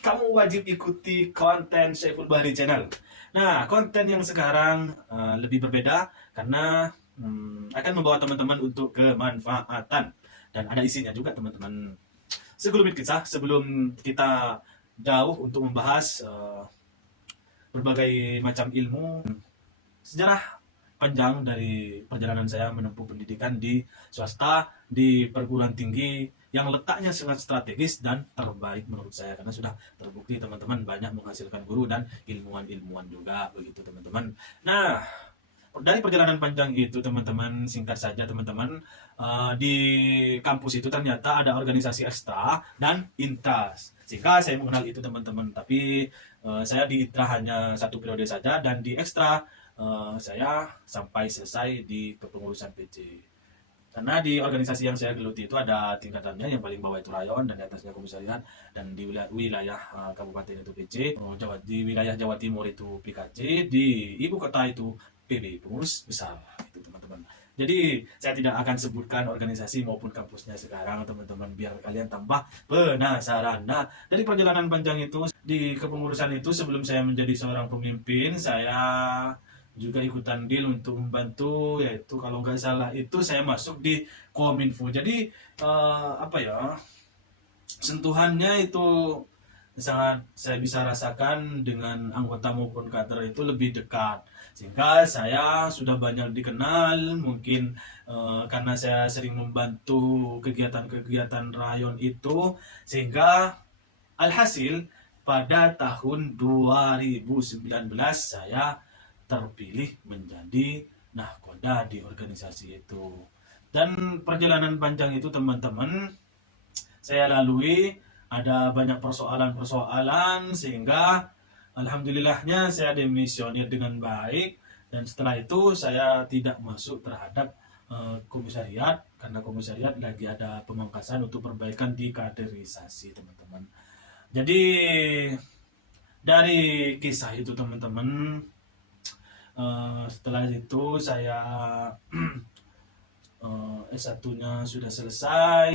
kamu wajib ikuti konten Syaiful Bahri Channel. Nah, konten yang sekarang lebih berbeda karena akan membawa teman-teman untuk kemanfaatan dan ada isinya juga teman-teman. Sebelum kita jauh untuk membahas berbagai macam ilmu sejarah panjang dari perjalanan saya menempuh pendidikan di swasta di perguruan tinggi yang letaknya sangat strategis dan terbaik menurut saya karena sudah terbukti teman-teman banyak menghasilkan guru dan ilmuwan-ilmuwan juga begitu teman-teman. Nah, dari perjalanan panjang itu teman-teman, singkat saja teman-teman, di kampus itu ternyata ada organisasi ekstra dan intras. Sehingga saya mengenal itu teman-teman, tapi saya di intra hanya satu periode saja dan di ekstra saya sampai selesai di kepengurusan PC. Karena di organisasi yang saya geluti itu ada tingkatannya, yang paling bawah itu rayon dan di atasnya komisariat, dan di wilayah kabupaten itu PC, di wilayah Jawa Timur itu PKC, di ibu kota itu PB, pengurus besar itu teman-teman. Jadi saya tidak akan sebutkan organisasi maupun kampusnya sekarang teman-teman biar kalian tambah penasaran. Nah, dari perjalanan panjang itu di kepengurusan itu sebelum saya menjadi seorang pemimpin, saya juga ikutan deal untuk membantu, yaitu kalau nggak salah itu saya masuk di Kominfo. Jadi apa ya, sentuhannya itu sangat saya bisa rasakan dengan anggota maupun kader itu lebih dekat, sehingga saya sudah banyak dikenal mungkin karena saya sering membantu kegiatan-kegiatan rayon itu, sehingga alhasil pada tahun 2019 saya terpilih menjadi nahkoda di organisasi itu. Dan perjalanan panjang itu teman-teman saya lalui, ada banyak persoalan-persoalan sehingga alhamdulillahnya saya demisionir dengan baik, dan setelah itu saya tidak masuk terhadap komisariat karena komisariat lagi ada pemangkasan untuk perbaikan di kaderisasi teman-teman. Jadi dari kisah itu teman-teman, setelah itu saya S1-nya sudah selesai,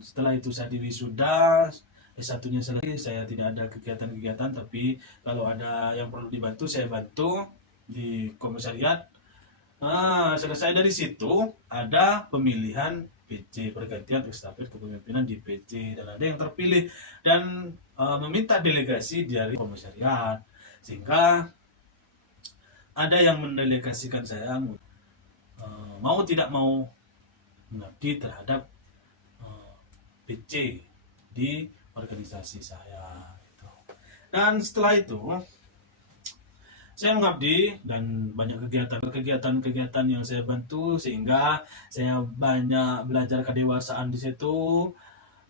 setelah itu saya diwisuda, S1-nya selesai, saya tidak ada kegiatan-kegiatan, tapi kalau ada yang perlu dibantu saya bantu di komisariat. Selesai dari situ ada pemilihan PC, pergantian estafet kepemimpinan di PC, dan ada yang terpilih dan meminta delegasi dari komisariat, sehingga ada yang mendelegasikan saya mau tidak mau mengabdi terhadap PC di organisasi saya gitu. Dan setelah itu saya mengabdi dan banyak kegiatan-kegiatan yang saya bantu, sehingga saya banyak belajar kedewasaan di situ.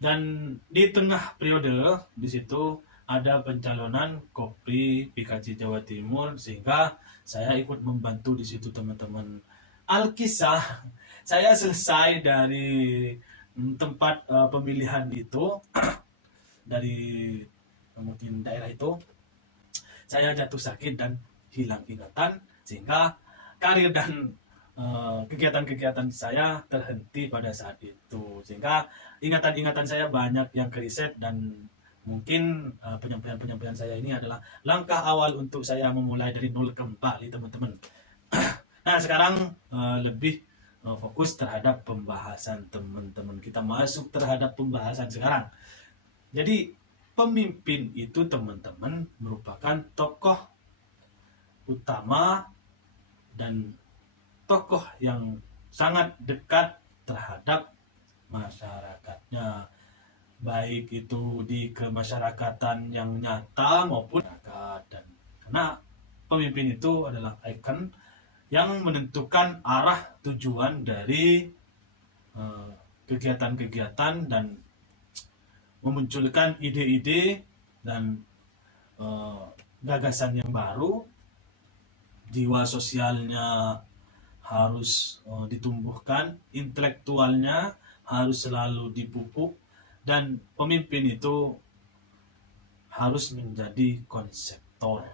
Dan di tengah periode di situ ada pencalonan Kopri PKC Jawa Timur, sehingga saya ikut membantu di situ teman-teman. Alkisah saya selesai dari tempat pemilihan itu dari mungkin daerah itu, saya jatuh sakit dan hilang ingatan, sehingga karir dan kegiatan-kegiatan saya terhenti pada saat itu, sehingga ingatan-ingatan saya banyak yang keriset, dan mungkin penyampaian-penyampaian saya ini adalah langkah awal untuk saya memulai dari nol kembali teman-teman. Nah, sekarang lebih fokus terhadap pembahasan teman-teman. Kita masuk terhadap pembahasan sekarang. Jadi, pemimpin itu teman-teman merupakan tokoh utama dan tokoh yang sangat dekat terhadap masyarakatnya, baik itu di kemasyarakatan yang nyata maupun masyarakat. Dan karena pemimpin itu adalah ikon yang menentukan arah tujuan dari kegiatan-kegiatan dan memunculkan ide-ide dan gagasan yang baru. Jiwa sosialnya harus ditumbuhkan, intelektualnya harus selalu dipupuk, dan pemimpin itu harus menjadi konseptor.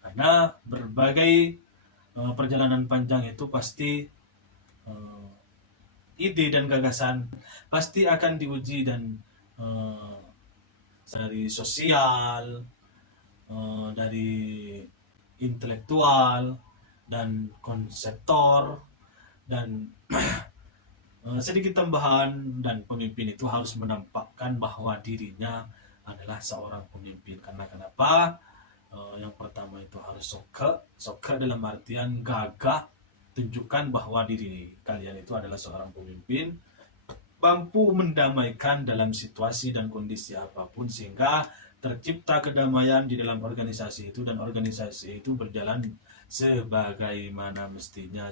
Karena berbagai perjalanan panjang itu pasti ide dan gagasan pasti akan diuji dan dari sosial, dari intelektual, dan konseptor, dan sedikit tambahan, dan pemimpin itu harus menampakkan bahwa dirinya adalah seorang pemimpin. Karena kenapa? Yang pertama itu harus soke dalam artian gagah, tunjukkan bahwa diri kalian itu adalah seorang pemimpin, mampu mendamaikan dalam situasi dan kondisi apapun, sehingga tercipta kedamaian di dalam organisasi itu, dan organisasi itu berjalan sebagaimana mestinya,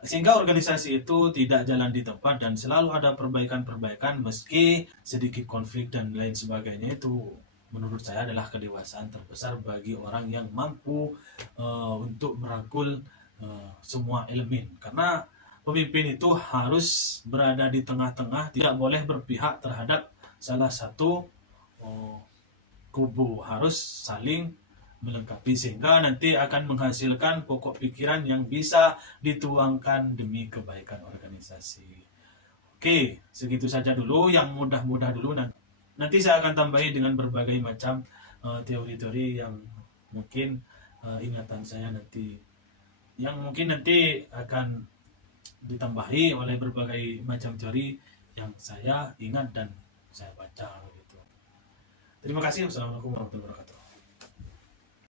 sehingga organisasi itu tidak jalan di tempat dan selalu ada perbaikan-perbaikan meski sedikit konflik dan lain sebagainya. Itu menurut saya adalah kedewasaan terbesar bagi orang yang mampu untuk merangkul semua elemen. Karena pemimpin itu harus berada di tengah-tengah, tidak boleh berpihak terhadap salah satu kubu, harus saling melengkapi, sehingga nanti akan menghasilkan pokok pikiran yang bisa dituangkan demi kebaikan organisasi. Oke, segitu saja dulu, yang mudah-mudah dulu. Nanti saya akan tambahi dengan berbagai macam teori-teori yang mungkin ingatan saya nanti, yang mungkin nanti akan ditambahi oleh berbagai macam teori yang saya ingat dan saya baca gitu. Terima kasih. Wassalamualaikum warahmatullahi wabarakatuh.